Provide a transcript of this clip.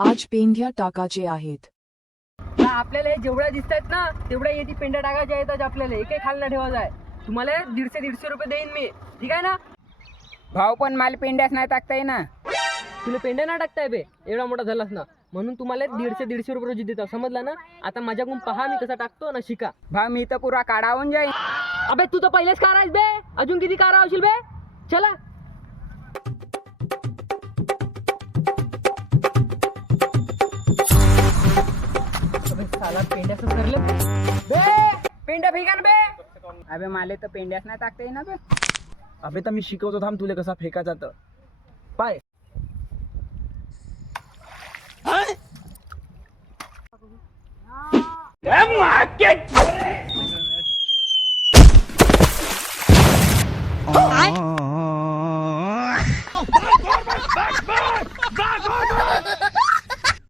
आज पेंढ्या टाकाचे आहेत. आपल्याला हे जेवढ्या दिसतात ना तेवढ्या येते पेंड्या टाकायच्या आहेत आज आपल्याला. एकही खाली नाही ठेवायचा आहे. तुम्हाला 150 रुपये देईन मी, ठीक आहे ना? भाऊ पण मला पेंड्याच नाही टाकता येईना. तुला पेंड्या ना टाकताय बे, एवढा मोठा झालास ना, म्हणून तुम्हाला 150 रुपये रोजी देतो, समजला ना? आता माझ्याकडून पहा मी कसा टाकतो ना, शिका. भाऊ मी तर पुरा काढावून जाईन. अबे तू तर पहिलेच कार आहेस बे, अजून किती कार आवशील बे? चला. अबे साला पेंड्याचं सरलं बे, पेंड्या फेकान बे. अबे माले तर पेंड्याच नाही टाकता येईना बे. अबे तर मी शिकवतो, थांब तुला कसा फेकायचा तर पाय. मार्केट